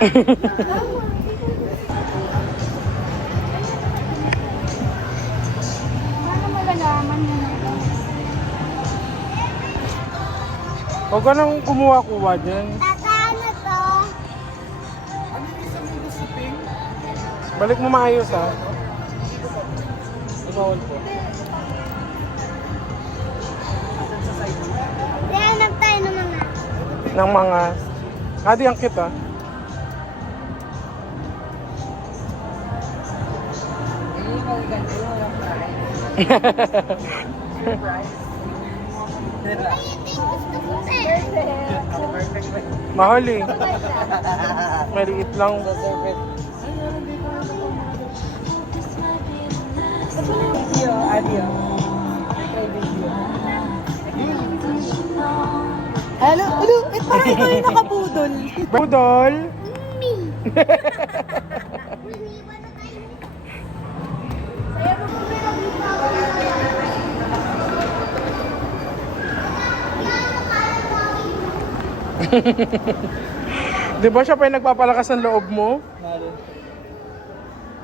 Paano malalaman mo na ito? Huwag ka nang kumuha-kuha dyan. Tata, ano to? Ano yung isang yung gusto pink? Balik mo maayos ha. Bawal po. Hanap tayo ng mga. Ng mga... Adi, ang cute ha. Gusto ko eh. Mahal eh. Maliit lang. Video, audio. Ano? Parang ikaw yung nakabudol. Budol! Mummy. Iniwan na tayo. Saya mo kung may Di ba siya pa yung nagpapalakas ng loob mo? Malin.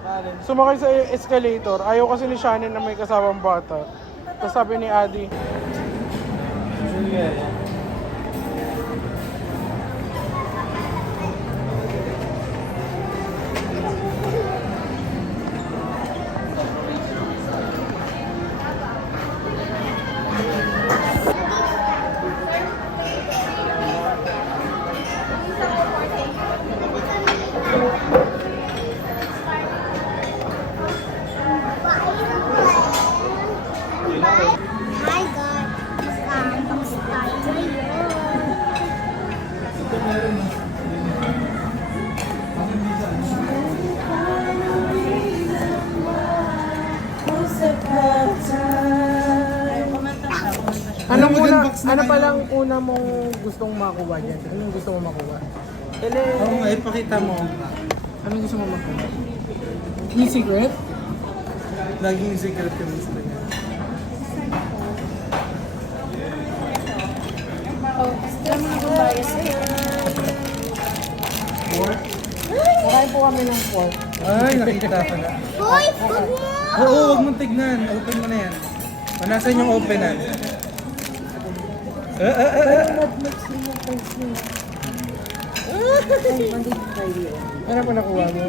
Malin. Sumakay sa escalator. Ayaw kasi ni Shannon na may kasawang bata. Tapos sabi ni Adi, Sige. My God. Basta tayo ano palang una mong gustong makuha dyan? Anong gusto mo makuha? Oo nga, ipakita mo. Anong gusto mo makuha? Yung secret? Laging secret yung gusto niya. Makain po kami ng pork. Ay, nakita ko na. Hoy, huwag mo! Oo, huwag mong tignan. Open mo na yan. O, nasan yung openan? Ano pa nakuha mo?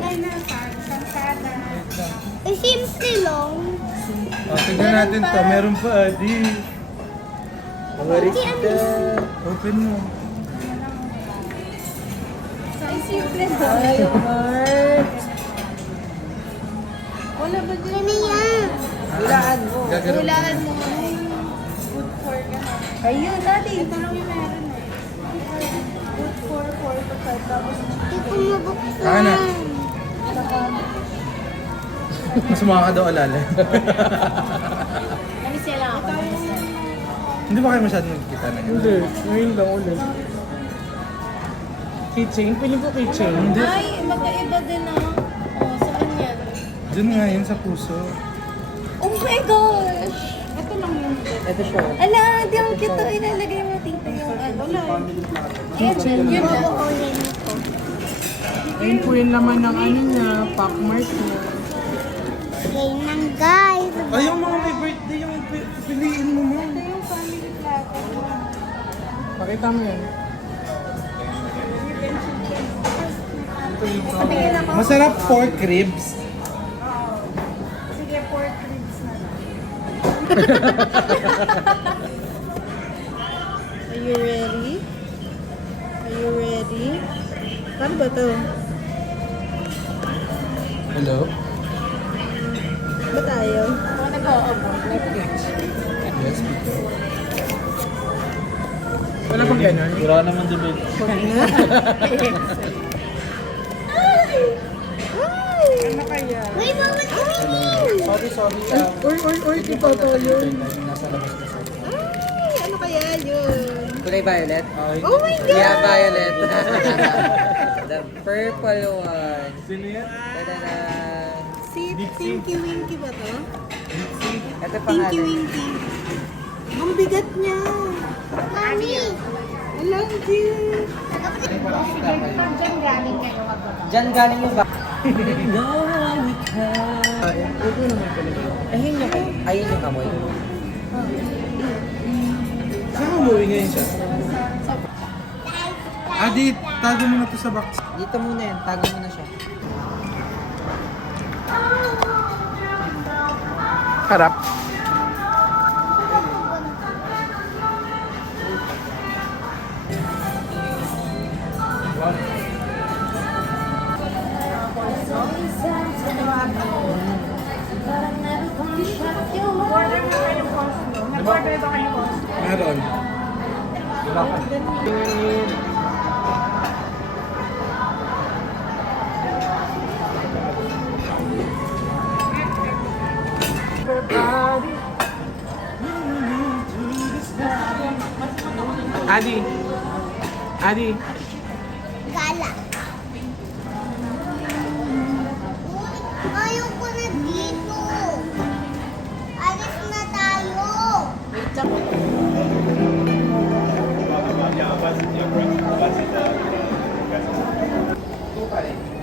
Eh, simple lang. O, tignan natin to. Meron pa, Adi. What is that? Open mo. Ay, yung heart. Wala ba dyan? Ano yan? Hulaan mo. Gagano. Hulaan mo. Ayun, dati. Ito lang yung meron eh. Good for 4 to 5. Tapos, hindi ko mabuksan. Ano? Mas mukha ka daw alala. Ano sila ako? Hindi ba kayo masyadong nagkikita na yun? Hindi, ngayon lang ulit. Keychain? Piling ko keychain. Hindi. Ay, magkaiba din ah. Oh, saan yan? Dun nga yun sa puso. Oh my gosh! Ito lang yung Ito siya. Ala, di ang cute. Ilalagay mo tita yung ano. Keychain yun lang. babakulin ko. Ayun po yung laman ng ano niya, packmark niya. Game ng guys. Ay, yung mga may birthday, yung piliin mo mo. Ito yung family platter. Pakita mo yan. Patingin ako. Masarap pork ribs. Sige, pork ribs na lang. Are you ready? Are you ready? Paano ba to? Hello? Ba tayo? Yes, Peter. Wala pang ganun. Wala naman debate. Ano kaya? Uy, mama Sorry. Uy, ito tayo. Nasa labas na sa Ay, ano kaya yun? Kulay violet? Oh my God! Yeah, violet. The purple one. Sino yan? Ta-da-da. Si Tinky Winky ba to? Ito Tinky pangalan. Winky. Ang bigat niya. Mami! I love you. Diyan galing yung ba? No, we can. Ito naman talaga. Ayun yung amoy. Saan umuwi ngayon siya? Adi, tago mo na to sa box. Dito muna yan, tago mo na siya. Harap. Meron. Adi. Adi. Gala. Ayoko na dito. Alis na tayo.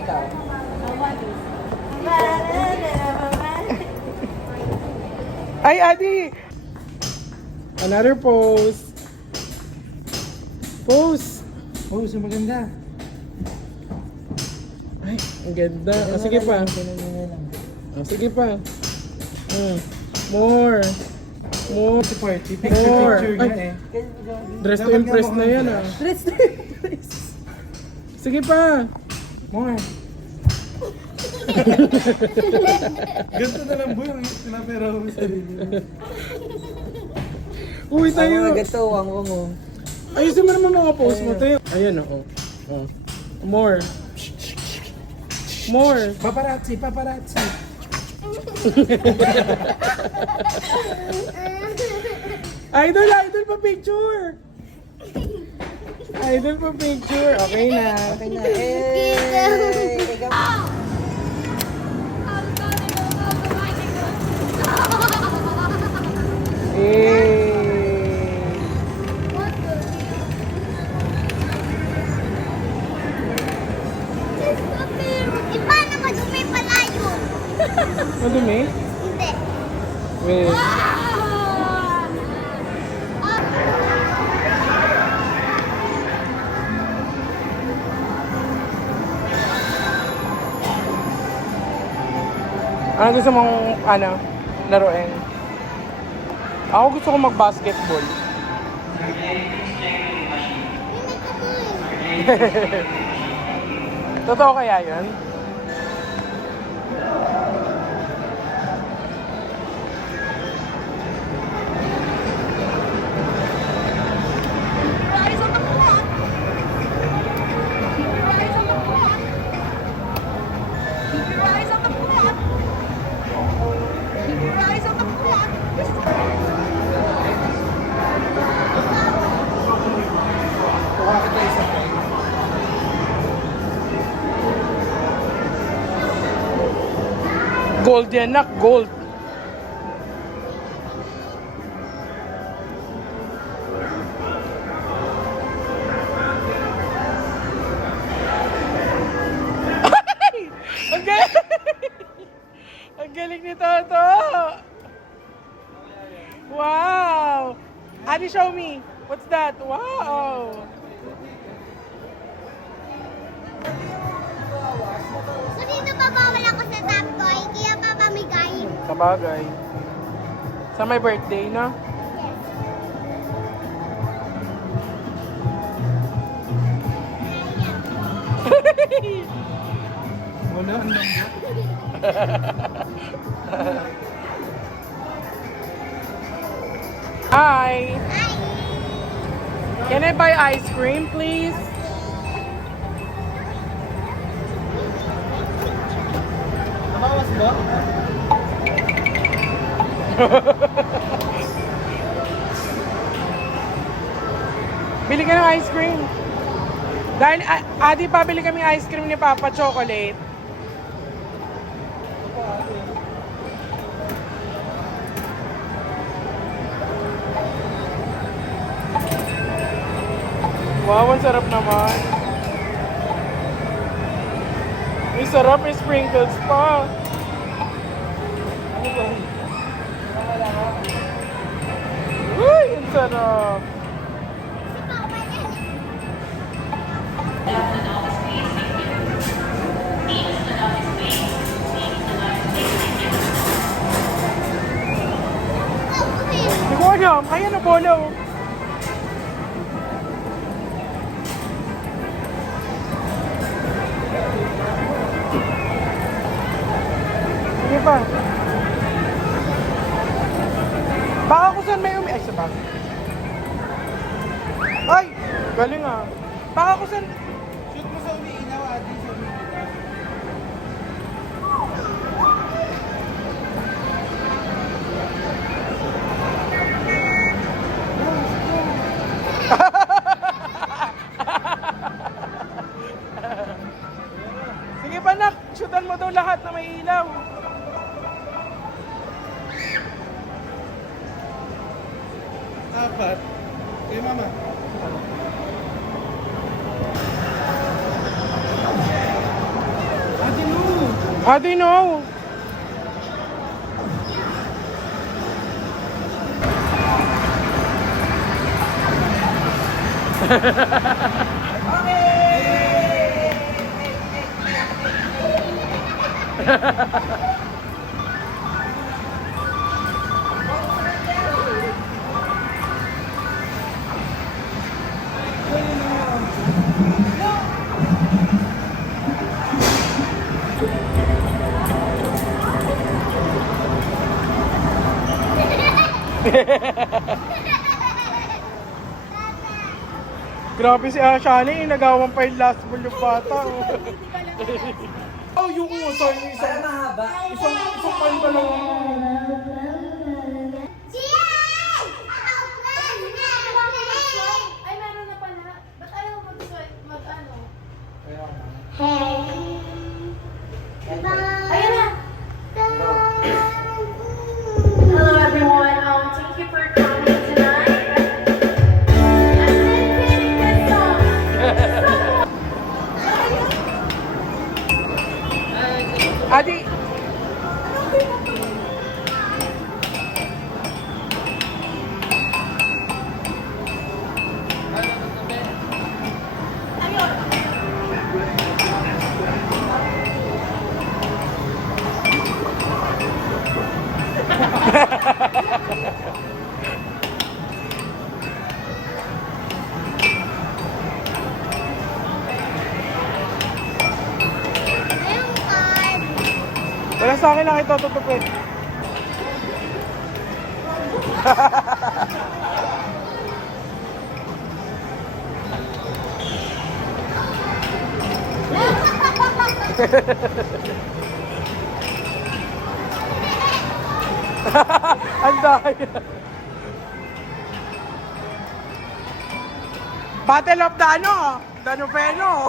Ikaw. Ay, Adi! Another pose. Pose. Oh, so maganda. Ay, ang ganda. Ah, sige pa. Ah, sige pa. More. More. Si party. More. Picture Ay, niya eh. dress to Dapat impress nga na yan ah. Dress to Sige pa. More. Ganito na lang boy, yung pinapera ko sa sarili mo. Uy, Ako tayo. na ganito, ang mo. Ayusin mo naman mga pose mo tayo. Ayan oh. Oh. More. More. Paparazzi, paparazzi. Idol, idol pa picture. Idol pa picture. Okay na. Okay na. Eh, ikaw. Iba na madumi pala yun. Madumi? Hindi. Wait. Ano gusto mong, laruin? Ako gusto ko mag-basketball. Totoo kaya yun? Gold yan, nak. Gold. Ay! Ang galing! Ang galing ni Toto! Wow! Adi, show me. What's that? Wow! Kasi nababawal ako sa top toy, kaya papamigay. Sabagay. Sa my birthday, no? Yes. Wala, ang lambot. Hi! Hi! Can I buy ice cream, please? Nabawas ba? Bili ka ng ice cream. Dahil, Adi, pabili kami ice cream ni Papa Chocolate. Wow, ang sarap naman. May sarap, may sprinkles pa. Uy, ang sarap. Hindi ko alam, kaya na bola oh. Sige pa. Baka kung saan may ay, sabag. Ay! Galing ah. Baka kung saan... Shoot mo sa umiinaw, Adi. Sa umiinaw. Sige pa nak, shootan mo daw lahat na may ilaw. Apat. Kay mama. Adi mo. Adi no. Grabe si Ashani, nagawan pa yung last ball yung bata. Oh, yung sorry, isang Mahaba. pan pa lang. Ay, meron na pala. Ba't ayaw mo mag-ano? Ayun na! Hello everyone, thank you for coming tonight. I'm dedicating this song. Adi! Wala sa akin lang ito tutupin. Ang dahil. Battle of the ano? Danupeno.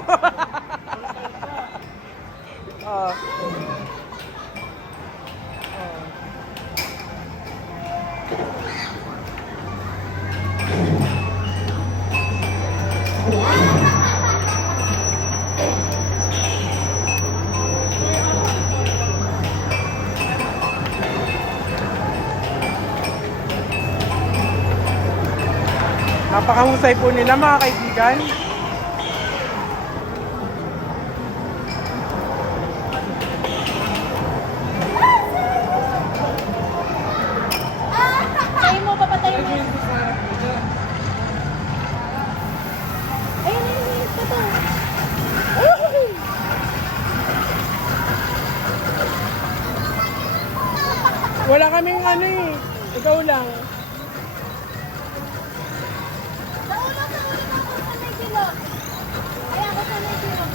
Napakahusay po nila mga kaibigan. Patayin mo, papatayin mo. Ayun, ayun, ito to. Wala kaming ano eh. Ikaw lang. Sa ulo ako sa may silog. Ay, ako sa may silog.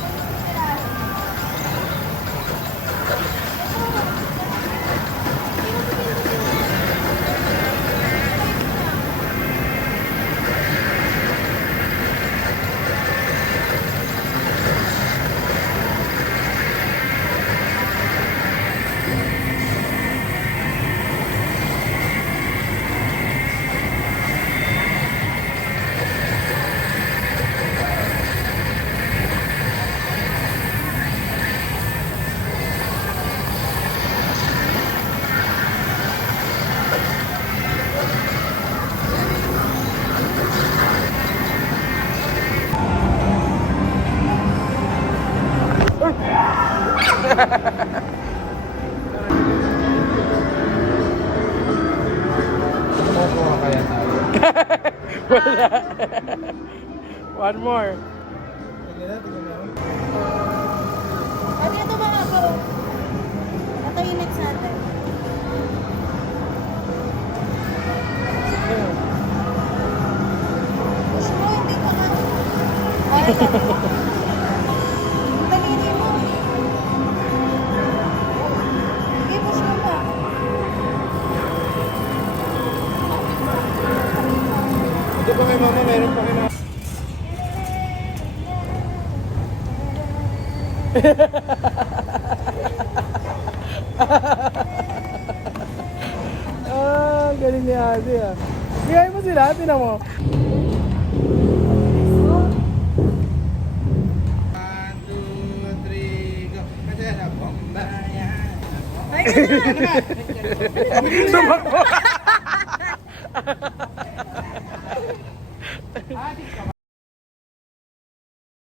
Kukuha kaya tayo. Wala. One more. Sige na, tingnan mo. Ano ito mga ako? Ito yung next natin. Push mo, hindi ka nga. Wala ka. Daliri mo. Sige, push mo pa. Ito pa kay mama, meron pa kay mama. Galing ni Ate ah. Bigay mo sila, tinan mo. 1, 2, 3, go. Masaya bombayan. Ay, ano naman? Tumakbo.